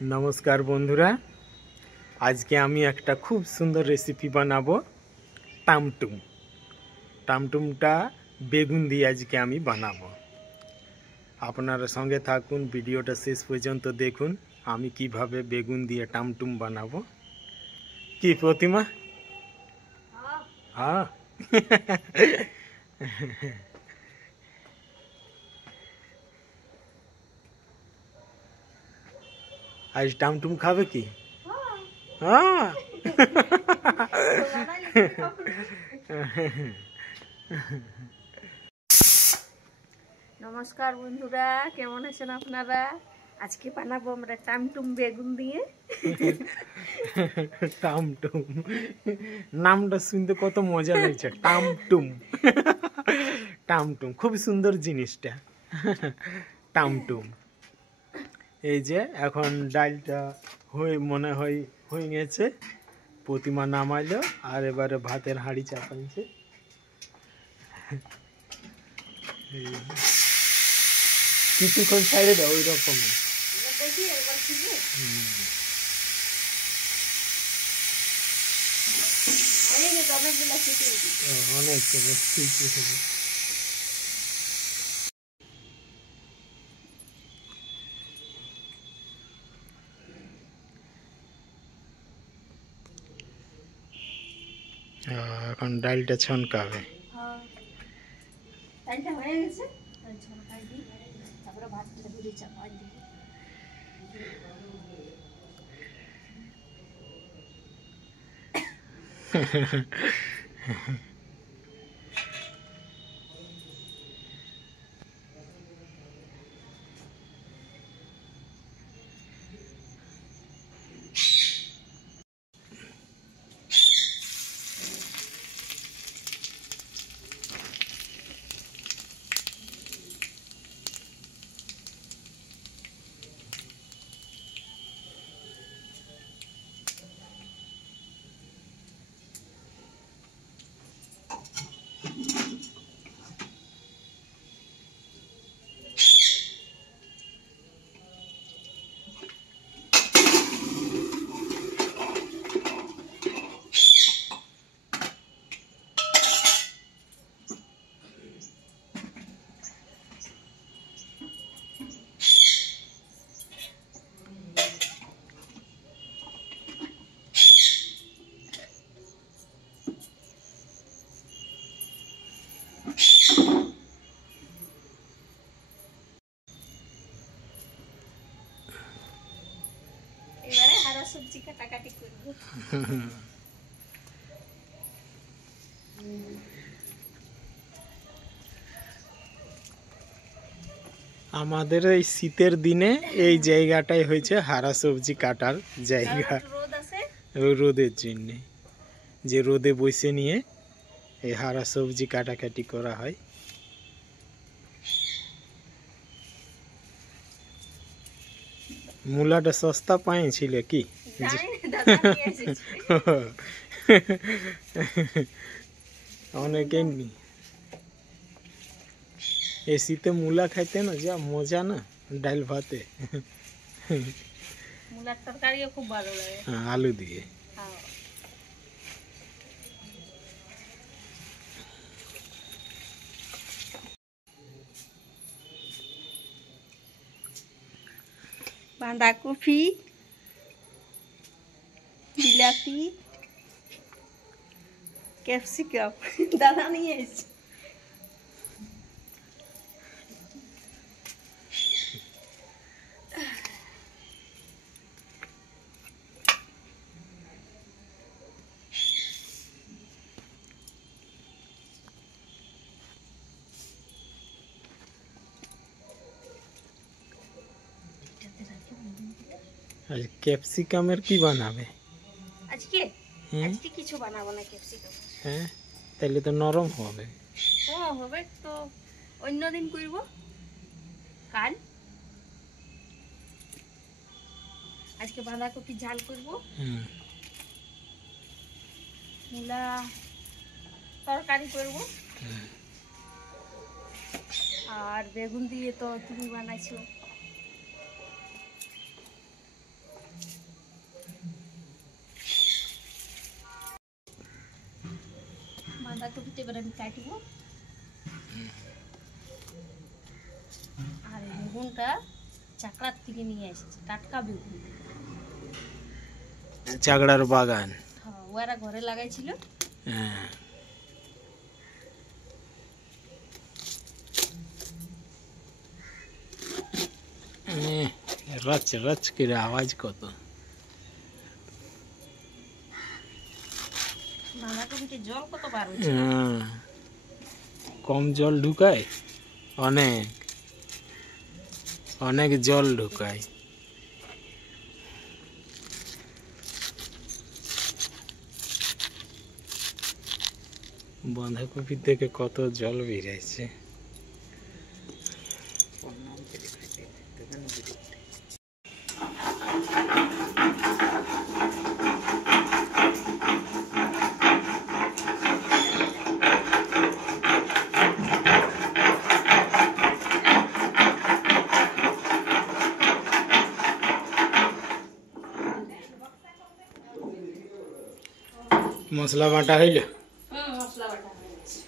नमस्कार बंधुरा आज के आमी एकटा खूब सुंदर रेसिपि बनाबो टामटुम। टामटुमटा बेगुन दिए आज के आमी बनाबो। आपनारा संगे थाकुन, भिडियोटा शेष पर्यन्त देखुन आमी किभाबे बेगुन दिए टामटुम बनाबो। कि प्रतिमा? हाँ आज टामटुम खाबे की? हाँ नमस्कार बंधुरा, केमन आছেন আপনারা? আজকে বানাবো আমরা টামটুম বেগুন দিয়ে। টামটুম নামটা শুনতে কত মজা লাগছে, টামটুম। টামটুম খুব সুন্দর জিনিসটা। টামটুম এই যে এখন ডালটা হয়ে মনে হয় হয়ে গেছে, প্রতিমা নামাইলো আর এবারে ভাতের হাঁড়ি চাপাইছে। কিছুক্ষণ ছাইড়ে দাও ওই রকম। অনেক এখন ডালটা ছনকাবে। ডালটা হয়ে গেছে, ডাল ছনকাই দিই, তারপরে ভাতটা ধরে চাপাই দিই। এবারে হারা সবজি কাটাকাটি করব। আমাদের এই শীতের দিনে এই জায়গাটাই হয়েছে হারা সবজি কাটার জায়গা। রোদ আছে, ওই রোদের জন্য যে রোদে বসে নিয়ে এই হারা সবজি কাটাকাটি করা হয়। মূলাটা সস্তা পাইছিল কি? অনেকে এই শীতে মূলা খাইতে না যা মজা না, ডাল ভাতে। মূলার তরকারিও খুব ভালো লাগে, আলু দিয়ে। বাঁধাকপি, বিলাতি, ক্যাপসিকাম দাদা নিয়ে এসেছে। আর ক্যাপসিকামের কি বানাবে আজকে? আজকে কিছু বানাবো না ক্যাপসিকাম। হ্যাঁ, তাহলে তো নরম হবে। হ্যাঁ হবে তো, অন্যদিন করব। কাল আজকে বাঁধাকপি ঝাল করব, মূলা তরকারি করব, আর বেগুন দিয়ে তো তুমি বানাইছো। বাঁধাকপিটা এবার আমি কাটবো। আর এই বেগুনটা চাকরার থেকে নিয়ে এসেছে, টাটকা বেগুন। চাকরার বাগান, হ্যাঁ, ওরা ঘরে লাগাইছিল। হ্যাঁ। রচ রচ করে আওয়াজ কত। বাঁধাকপিতে জল কত বার হচ্ছে। কম জল ঢুকায়, অনেক অনেক জল ঢুকায়। বাঁধাকপি থেকে কত জল বেরিয়েছে। মশলা বাটা হইল। মশলা বাটা হয়ে গেছে,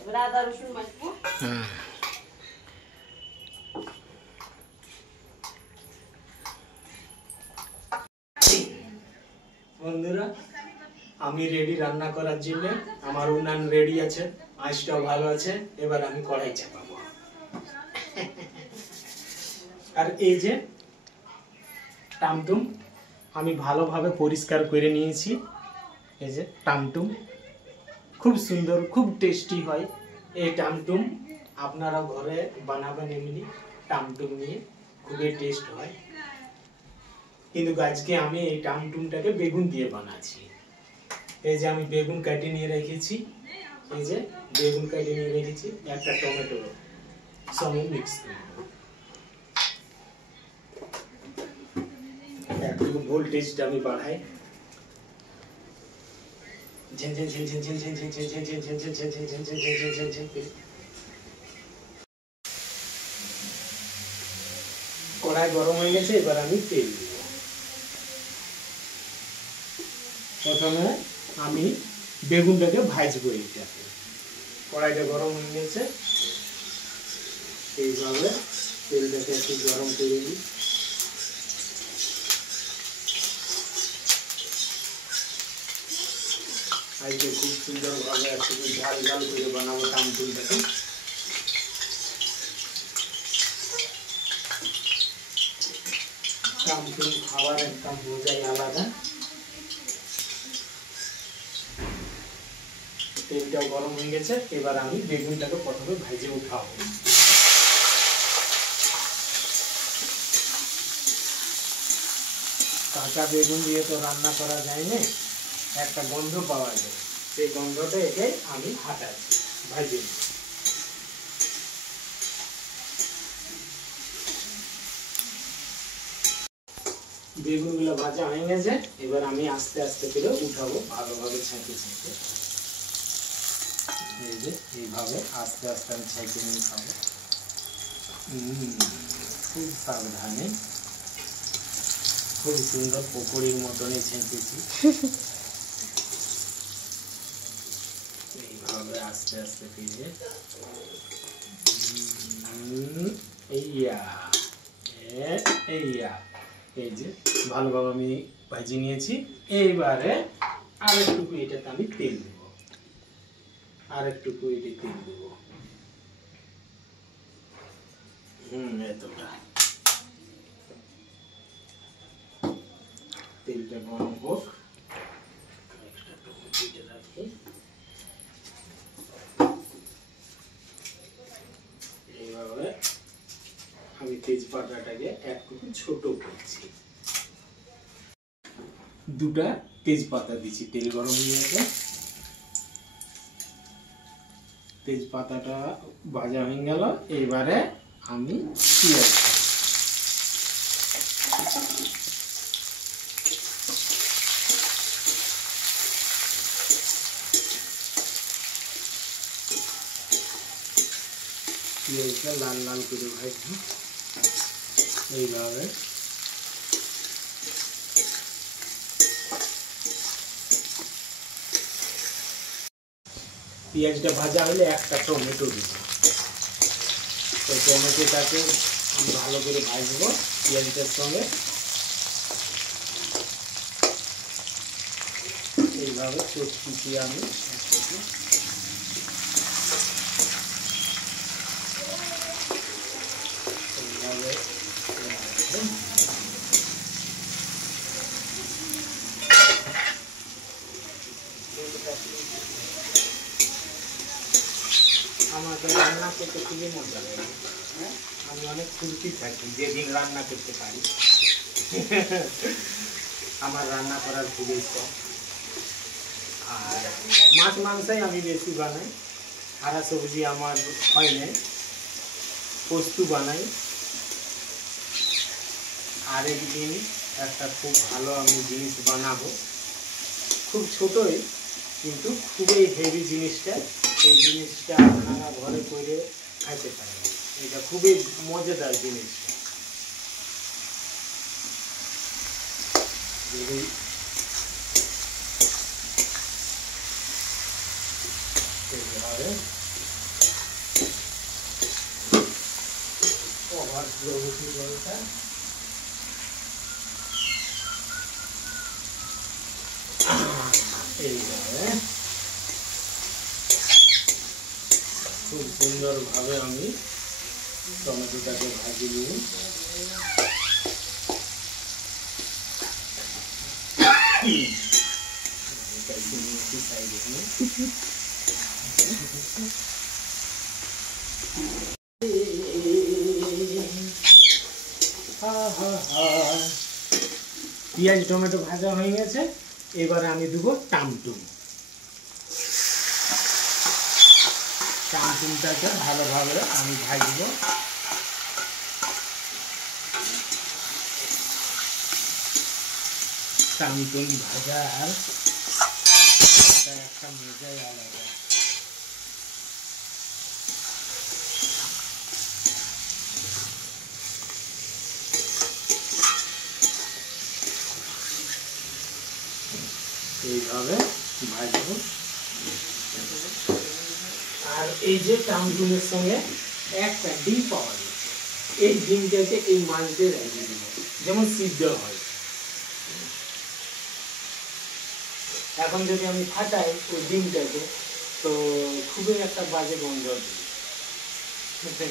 এবার আদা রসুন বাটবো। বন্ধুরা, আমি রেডি রান্না করার জন্য। আমার উনান রেডি আছে, আঁচটাও ভালো আছে। এবার আমি কড়াই চাপাবো। আর এই যে টামটুম আমি ভালোভাবে পরিষ্কার করে নিয়েছি। এই যে টামটুম খুব সুন্দর, খুব টেস্টি হয় এই টামটুম। আপনারা ঘরে বানাবেন এমনি টামটুম নিয়ে, খুবই টেস্ট হয়। কিন্তু আজকে আমি এই টামটুমটাকে বেগুন দিয়ে বানাচ্ছি। এই যে আমি বেগুন কেটে নিয়ে রেখেছি, এই যে বেগুন কেটে নিয়ে রেখেছি, একটা টমেটো সঙ্গে মিক্স করে একটু ভোল্টেজটা আমি বাড়াই। কড়াই গরম হয়ে গেছে, এবার আমি তেল দিব। প্রথমে আমি বেগুনটাকে ভাজবো। এইটাকে কড়াইটা গরম হয়ে গেছে, এইভাবে তেলটাকে একটু গরম করে দিই। আজকে খুব সুন্দরভাবে একটু ঝাল ঝাল করে বানাবো টামটুমটাকে। টামটুম খাবার একটা মজাই আলাদা। তেলটাও গরম হয়ে গেছে, এবার আমি বেগুনটাকে প্রথমে ভেজে উঠাবো। কাঁচা বেগুন দিয়ে তো রান্না করা যায় না, একটা গন্ধ পাওয়া যায়। সেই গন্ধটা একে আমি হাঁটাচ্ছি, ভাজি। বেগুনগুলো ভাজা হয়ে গেছে, এবার আমি আস্তে আস্তে করে উঠাবো, ভালোভাবে ছেঁকে ছেঁকে। এই যে এইভাবে আস্তে আস্তে আমি ছেঁকে নিয়ে খাবো। খুব সাবধানে, খুব সুন্দর পকোড়ির মতনই ছেঁকেছি। এইভাবে আস্তে আস্তে দিয়ে এই যে ভালোভাবে আমি ভাজি নিয়েছি। এইবারে আরেকটুকু এটাতে আমি তেল দেব, আরেকটুকু এটা তেল দেব। এতটা তেলটা গরম হোক। এইভাবে আমি তেজপাতাটাকে একটু ছোট করছি। দুটা তেজপাতা দিচ্ছি, তেল গরম হয়ে গেছে। তেজপাতাটা ভাজা হয়ে গেল, এবারে আমি পেঁয়াজ পেঁয়াজটা লাল লাল করে ভাজবো। এইভাবে পেঁয়াজটা ভাজা হলে একটা টমেটো দিব। তো টমেটোটাকে আমি ভালো করে ভাজবো পেঁয়াজটার সঙ্গে। এইভাবে চটকিটি আমি এইভাবে আমাকে রান্না করতে খুবই মজা লাগে। আমি অনেক খুশি থাকি যেদিন রান্না করতে পারি। আমার রান্না করার খুবই শখ। আর মাছ মাংসই আমি বেশি বানাই, হারা সবজি আমার হয় না। পোস্ত বানাই। আরেকদিন একটা খুব ভালো আমি জিনিস বানাবো, খুব ছোটই কিন্তু খুবই হেভি জিনিসটা। এই জিনিসটা আপনারা ঘরে করে খাইতে পারেন। এটা খুবই মজাদার জিনিস। এইভাবে খুব সুন্দরভাবে আমি টমেটোটাকে ভাজি নিই। পেঁয়াজ টমেটো ভাজা হয়ে গেছে, এবারে আমি দেবো টামটুম। টামটুমটাকে ভালোভাবে আমি ভাজবো। টামটুম ভাজার একটা মজাই আলাদা। এইভাবে ভাজবো। আর এই যে টামটুমের সঙ্গে একটা ডিম পাওয়া যায়, এই ডিমটাকে এই মাছ দিয়ে রেখে দিব, যেমন সিদ্ধ হয়। এখন যদি আমি ফাটাই ওই ডিমটাকে, তো খুবই একটা বাজে গন্ধ দিবে।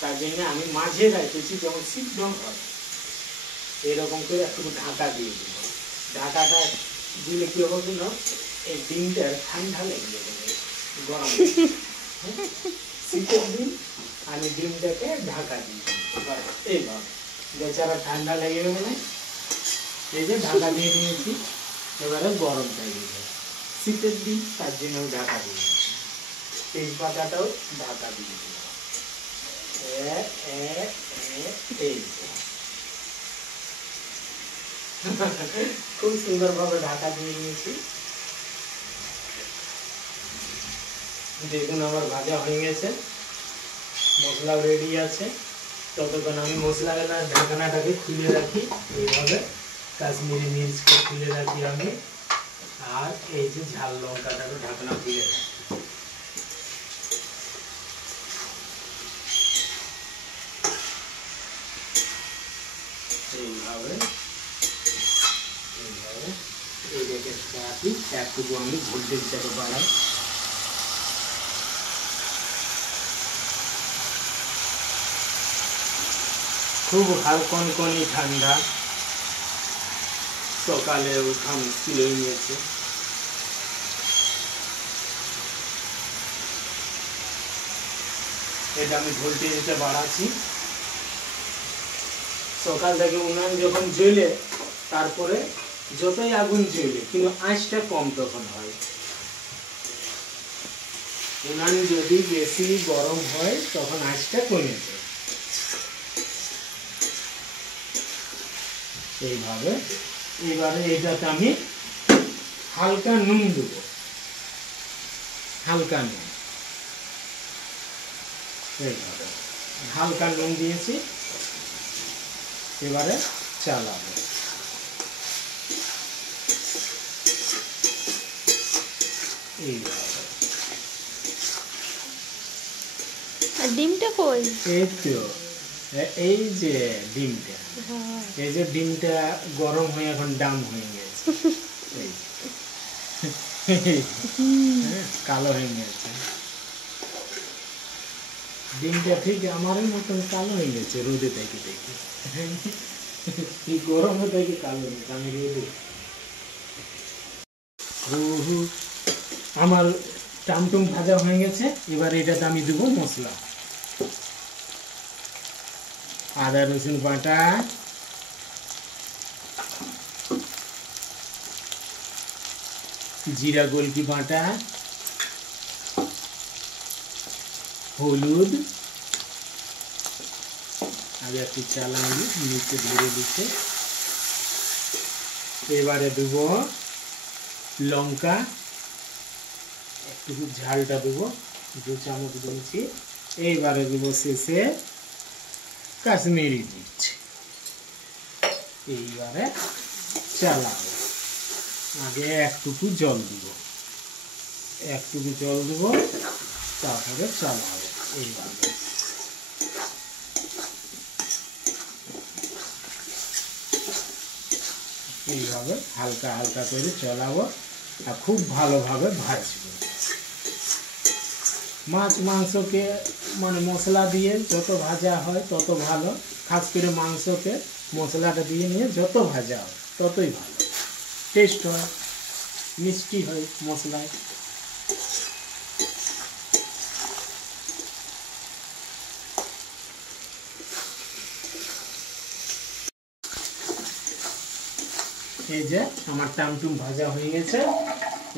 তার জন্য আমি মাঝে রেখেছি যেমন সিদ্ধ হয়, এরকম করে একটু ঢাকা দিয়ে দিব। ঢাকাটা দিলে কি হবে না, এই ডিমটার ঠান্ডা লেগে যাবে গরম। শীতের দিন আমি ডিমটাকে ঢাকা দিই। এইভাবে বেচারা ঠান্ডা লেগে যাবে না, এই যে ঢাকা দিয়ে দিয়েছি। এবারে গরম লাগিয়ে যাবে, শীতের দিন, তার জন্য আমি ঢাকা দিয়ে দিয়েছি। তেজপাতাটাও ঢাকা দিয়ে দিই। খুব সুন্দরভাবে ঢাকা দিয়ে নিয়েছি। দেখুন আমার ভাজা হয়ে গেছে, মশলা রেডি আছে। ততক্ষণ আমি মশলাটা ঢাকনাটাকে খুলে রাখি, এইভাবে কাশ্মীরি মির্চকে খুলে রাখি আমি। আর এই যে ঝাল লঙ্কাটাকে ঢাকনা খুলে রাখি। এইভাবে এইভাবে এই রেখে রাখি। একটুকু আমি ভোল্টেজটাকে বাড়াই। খুব কনকনি ঠান্ডা, সকালে ওঠা মুশকিল হয়ে গেছে। এটা আমি ভোল্টেজটা বাড়াচ্ছি। সকাল থেকে উনান যখন জ্বলে, তারপরে যতই আগুন জ্বলে কিন্তু আঁচটা কম তখন হয়। উনান যদি বেশি গরম হয় তখন আঁচটা কমে যায়। এইভাবে এবারে এটাতে আমি হালকা নুন দেব, হালকা নুন। এইভাবে হালকা নুন দিয়েছি, এবারে চালাবো। এইভাবে আর ডিমটা কই? এই তো এই যে ডিমটা, হ্যাঁ। এই যে ডিমটা গরম হয়ে এখন ডাম হয়ে গেছে, এই হ্যাঁ, কালো হয়ে গেছে ডিমটা, ঠিক আমারই মতন কালো হয়ে গেছে রোদে থেকে দেখি। এই গরমে থেকে কালো হয়ে গেছে, আমি রোদে। আমার টামটুম ভাজা হয়ে গেছে, এবার এটাতে আমি দেবো মশলা। আদা রসুন বাটা, জিরা গোলকি বাটা, হলুদ, আগে একটু চালানি নিচে ধরে দিচ্ছে। এবারে দেবো লঙ্কা, একটু ঝালটা দেবো, 2 চামচ দিয়েছি। এইবারে দেবো শেষে কাশ্মীরি মির্চ। এইবারে চালাবো, আগে একটুকু জল দেবো, একটুকু জল দেবো, তারপরে চালাবো। এইভাবে এইভাবে হালকা হালকা করে চালাবো আর খুব ভালোভাবে ভাজবো। মাছ মাংসকে মানে মশলা দিয়ে যত ভাজা হয় তত ভালো, খাস করে মাংসকে মশলাটা দিয়ে নিয়ে যত ভাজা হয় ততই ভালো, টেস্ট হয়, মিষ্টি হয় মশলায়। এই যে আমার টামটুম ভাজা হয়ে গেছে,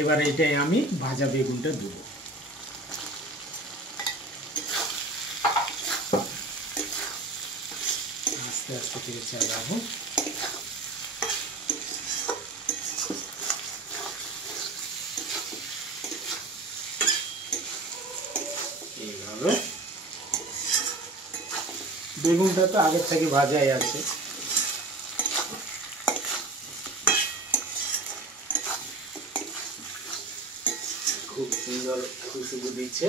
এবার এটাই আমি ভাজা বেগুনটা দেবো। আস্তে আস্তে করে চালাবো। এইভাবে বেগুনটা তো আগের থেকে ভাজাই আছে। খুব সুন্দর খুশবু দিচ্ছে।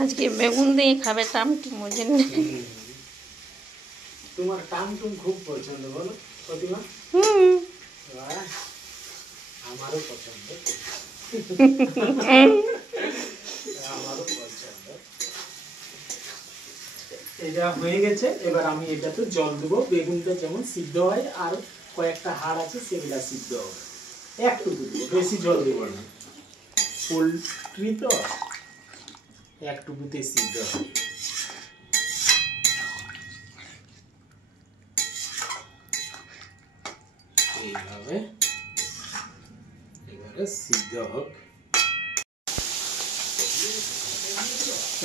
আজকে বেগুন দিয়ে খাবে টামটুম, ওই জন্য। তোমার টামটুম খুব পছন্দ বলো প্রতিমা? বাহ, আমারও পছন্দ, আমারও পছন্দ। এটা হয়ে গেছে, এবার আমি এটাতে জল দেবো। বেগুনটা যেমন সিদ্ধ হয় আর কয়েকটা হাড় আছে সেগুলা সিদ্ধ হবে, একটুকু দেবো, বেশি জল দেবো না, পোলট্রি তো একটুকুতে সিদ্ধ হয়। এইভাবে এবারে সিদ্ধ হোক।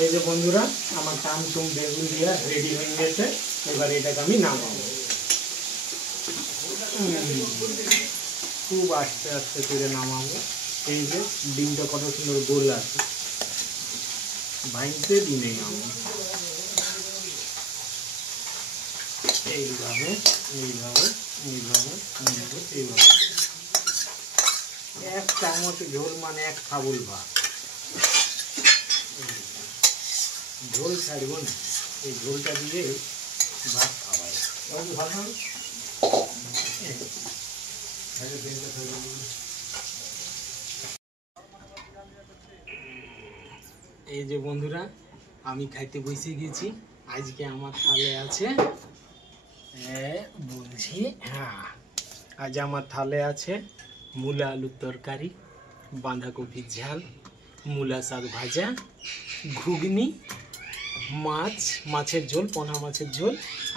এই যে বন্ধুরা, আমার টামটুম বেগুন দিয়া রেডি হয়ে গেছে, এবার এটাকে আমি নামাবো। খুব আস্তে আস্তে করে নামাবো। এই যে ডিমটা কত সুন্দর গোল আছে, ভাঙতে দিনে আমি এইভাবে এইভাবে এইভাবে এইভাবে এইভাবে 1 চামচ ঝোল মানে 1 খাবুল ভাত। ঝোল ছাড়বো না, এই ঝোলটা দিয়ে ভাত খাওয়াই। এই যে বন্ধুরা, আমি খাইতে বসে গেছি। আজকে আমার থালে আছে, বলছি হ্যাঁ, আজ আমার থালে আছে মূলা আলুর তরকারি, বাঁধাকপির ঝাল, মূলা শাক ভাজা, ঘুগনি, মাছ, মাছের ঝোল, পোনা মাছের ঝোল,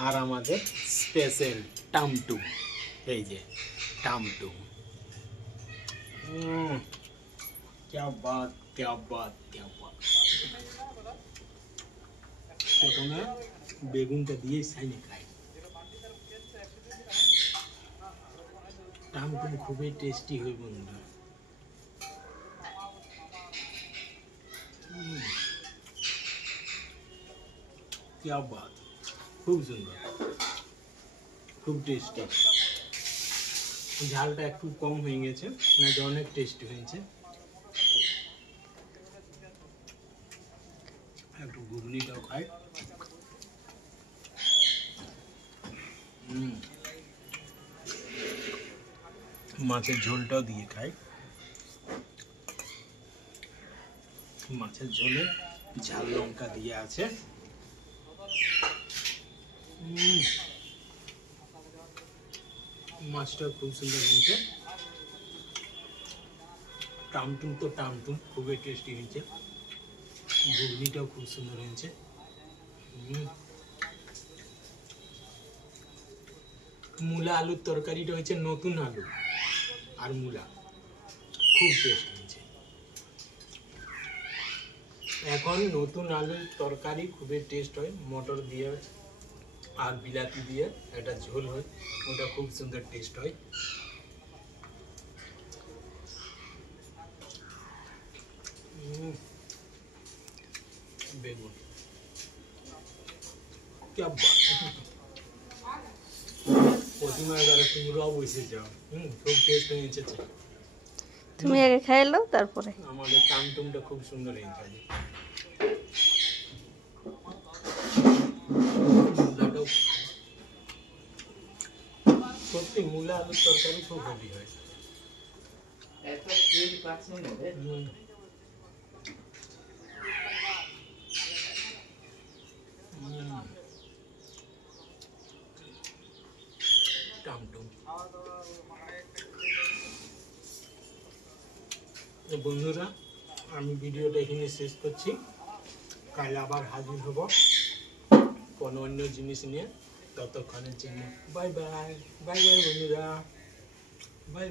আর আমাদের স্পেশাল টামটুম। এই যে টামটুম, क्या बात क्या बात क्या बात। প্রথমে বেগুনটা দিয়ে সাইনে খাই। টামটুম খুবই টেস্টি হয় বন্ধুরা। क्या बात, খুব সুন্দর, খুব টেস্টি। ঝালটা একটু কম হয়ে গেছে, না যে অনেক টেস্টি হয়েছে। একটু ঘুগনিটাও খাই। মাছের ঝোলটাও দিয়ে খাই। মাছের ঝোলে ঝাল লঙ্কা দিয়ে আছে। মাছটা খুব সুন্দর হয়েছে। টামটুম তো টামটুম, খুবই টেস্টি হয়েছে। ঘুগনিটাও খুব সুন্দর হয়েছে। মূলা আলুর তরকারিটা হচ্ছে নতুন আলু আর মূলা, খুব টেস্ট হয়েছে। এখন নতুন আলুর তরকারি খুবই টেস্ট হয়, মটর দিয়ে আর বিলাতি দিয়ে একটা ঝোল হয়, ওটা খুব সুন্দর টেস্ট হয়। বেগুন, क्या बात, প্রতিমা এবারে তোমরাও বসে যাও। খুব টেস্ট হয়েছে। তুমি আগে খেয়ে নাও তারপরে। আমাদের টামটুমটা খুব সুন্দর হয়েছে। মূলাটাও, সত্যি মূলা আলুর তরকারি খুব হেভি হয়। টামটুম। তো বন্ধুরা, আমি ভিডিওটা এখানে শেষ করছি। কাল আবার হাজির হব কোনো অন্য জিনিস নিয়ে। ততক্ষণের জন্য বাই বাই। বাই বাই বন্ধুরা, বাই।